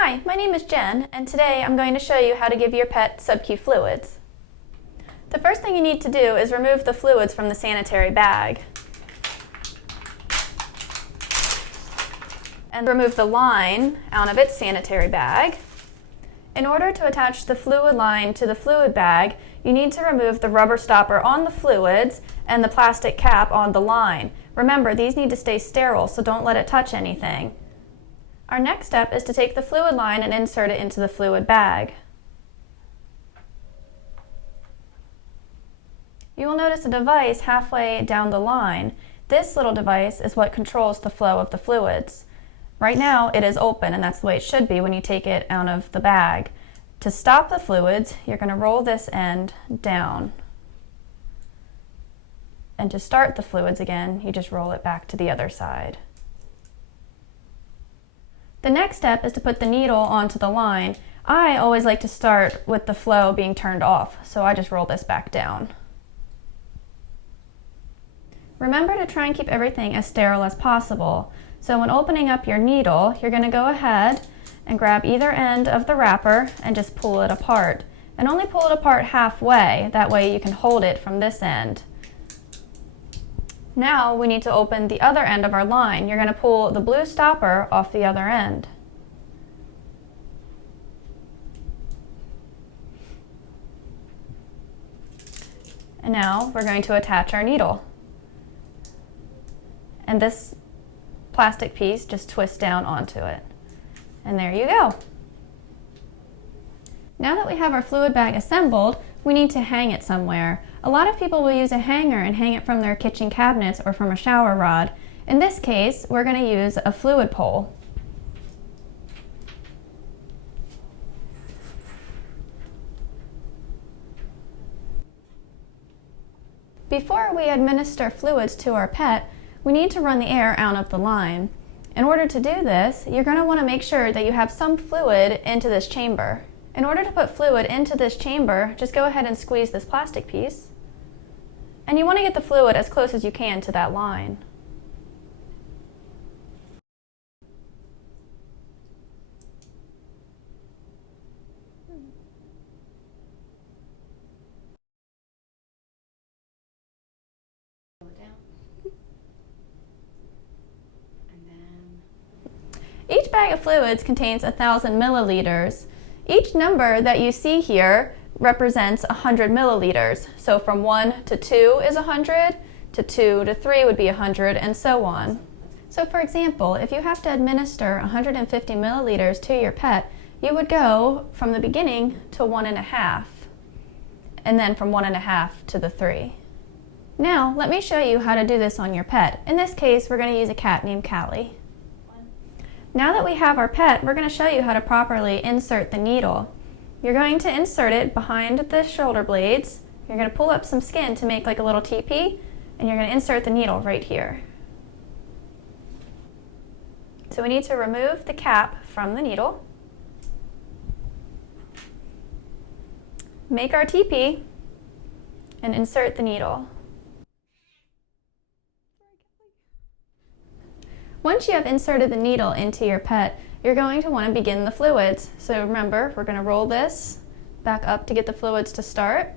Hi, my name is Jen, and today I'm going to show you how to give your pet SubQ fluids. The first thing you need to do is remove the fluids from the sanitary bag. And remove the line out of its sanitary bag. In order to attach the fluid line to the fluid bag, you need to remove the rubber stopper on the fluids and the plastic cap on the line. Remember, these need to stay sterile, so don't let it touch anything. Our next step is to take the fluid line and insert it into the fluid bag. You will notice a device halfway down the line. This little device is what controls the flow of the fluids. Right now it is open, and that's the way it should be when you take it out of the bag. To stop the fluids, you're going to roll this end down. And to start the fluids again, you just roll it back to the other side. The next step is to put the needle onto the line. I always like to start with the flow being turned off, so I just roll this back down. Remember to try and keep everything as sterile as possible. So when opening up your needle, you're going to go ahead and grab either end of the wrapper and just pull it apart. And only pull it apart halfway, that way you can hold it from this end. Now we need to open the other end of our line. You're going to pull the blue stopper off the other end. And now we're going to attach our needle. And this plastic piece just twists down onto it. And there you go. Now that we have our fluid bag assembled, we need to hang it somewhere. A lot of people will use a hanger and hang it from their kitchen cabinets or from a shower rod. In this case, we're going to use a fluid pole. Before we administer fluids to our pet, we need to run the air out of the line. In order to do this, you're going to want to make sure that you have some fluid into this chamber. In order to put fluid into this chamber, just go ahead and squeeze this plastic piece. And you want to get the fluid as close as you can to that line. Each bag of fluids contains 1,000 milliliters. Each number that you see here represents 100 milliliters. So from 1 to 2 is 100, to 2 to 3 would be 100, and so on. So for example, if you have to administer 150 milliliters to your pet, you would go from the beginning to 1.5, and then from 1.5 to the 3. Now, let me show you how to do this on your pet. In this case, we're going to use a cat named Callie. Now that we have our pet, we're going to show you how to properly insert the needle. You're going to insert it behind the shoulder blades. You're going to pull up some skin to make like a little teepee, and you're going to insert the needle right here. So we need to remove the cap from the needle, make our teepee, and insert the needle. Once you have inserted the needle into your pet, you're going to want to begin the fluids. So remember, we're going to roll this back up to get the fluids to start,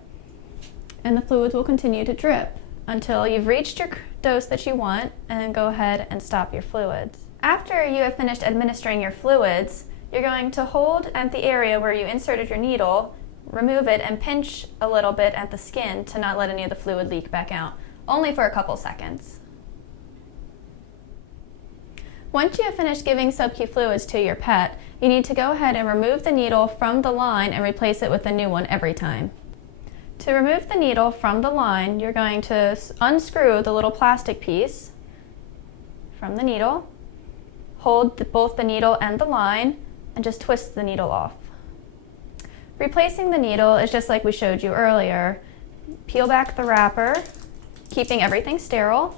and the fluids will continue to drip until you've reached your dose that you want, and then go ahead and stop your fluids. After you have finished administering your fluids, you're going to hold at the area where you inserted your needle, remove it, and pinch a little bit at the skin to not let any of the fluid leak back out, only for a couple seconds. Once you have finished giving SubQ fluids to your pet, you need to go ahead and remove the needle from the line and replace it with a new one every time. To remove the needle from the line, you're going to unscrew the little plastic piece from the needle, hold both the needle and the line, and just twist the needle off. Replacing the needle is just like we showed you earlier. Peel back the wrapper, keeping everything sterile,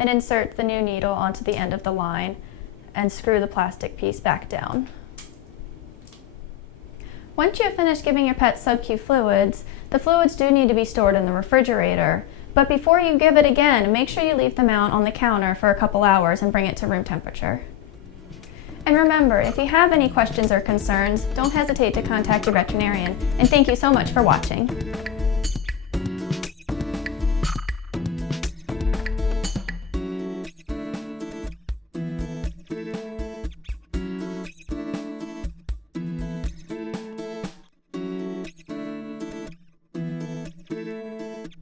and insert the new needle onto the end of the line and screw the plastic piece back down. Once you have finished giving your pet SubQ fluids, the fluids do need to be stored in the refrigerator. But before you give it again, make sure you leave them out on the counter for a couple hours and bring it to room temperature. And remember, if you have any questions or concerns, don't hesitate to contact your veterinarian. And thank you so much for watching.